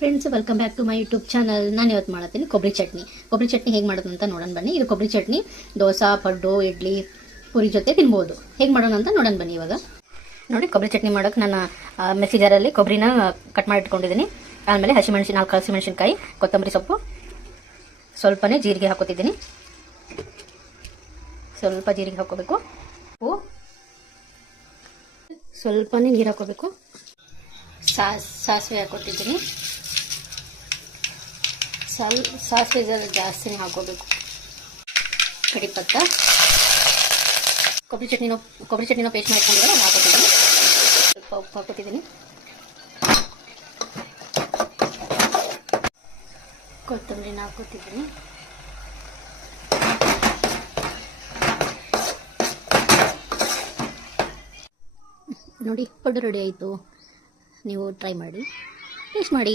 Friends, welcome back to my YouTube channel. ನಾನು ಇವತ್ತು ಮಾಡ್ತೀನಿ ಕೊಬ್ಬರಿ ಚಟ್ನಿ ಹೇಗೆ ಮಾಡೋದು ಅಂತ ನೋಡೋಣ ಬನ್ನಿ. ಇದು ಕೊಬ್ಬರಿ ಚಟ್ನಿ ದೋಸೆ, ಪಡ್ಡು, ಇಡ್ಲಿ, ಪೂರಿ ಜೊತೆ ತಿನ್ಬೋದು. ಹೇಗೆ ಮಾಡೋಣ ಅಂತ ನೋಡೋಣ ಬನ್ನಿ. ಇವಾಗ ನೋಡಿ, ಕೊಬ್ಬರಿ ಚಟ್ನಿ ಮಾಡೋಕ್ಕೆ ನಾನು ಮಿಕ್ಸಿ ಜಾರಲ್ಲಿ ಕೊಬ್ಬರಿನ ಕಟ್ ಮಾಡಿ ಇಟ್ಕೊಂಡಿದ್ದೀನಿ. ಆಮೇಲೆ ನಾಲ್ಕು ಹಸಿಮೆಣಸಿನ್ಕಾಯಿ, ಕೊತ್ತಂಬರಿ ಸೊಪ್ಪು, ಸ್ವಲ್ಪನೇ ಜೀರಿಗೆ ಹಾಕೋತಿದ್ದೀನಿ. ಸ್ವಲ್ಪ ಜೀರಿಗೆ ಹಾಕೋಬೇಕು. ಸ್ವಲ್ಪನೇ ನೀರು ಹಾಕೋಬೇಕು. ಸಾಸಿವೆ ಹಾಕೋತಿದ್ದೀನಿ. ಸಾಸಿವೆ ಜಾಸ್ತಿನೇ ಹಾಕೋಬೇಕು. ಕಡಿಪತ್ತ, ಕೊಬ್ಬರಿ ಚಟ್ನಿನ ಪೇಸ್ಟ್ ಮಾಡ್ಕೊಂಡಿದ್ರೆ ಅದು ಹಾಕೋತಿದ್ದೀನಿ. ಸ್ವಲ್ಪ ಉಪ್ಪು ಹಾಕೋತಿದ್ದೀನಿ. ಕೊತ್ತಂಬರಿನ ಹಾಕೋತಿದ್ದೀನಿ. ನೋಡಿ, ಪಡ್ಡು ರೆಡಿ ಆಯಿತು. ನೀವು ಟ್ರೈ ಮಾಡಿ, ಟೇಸ್ಟ್ ಮಾಡಿ.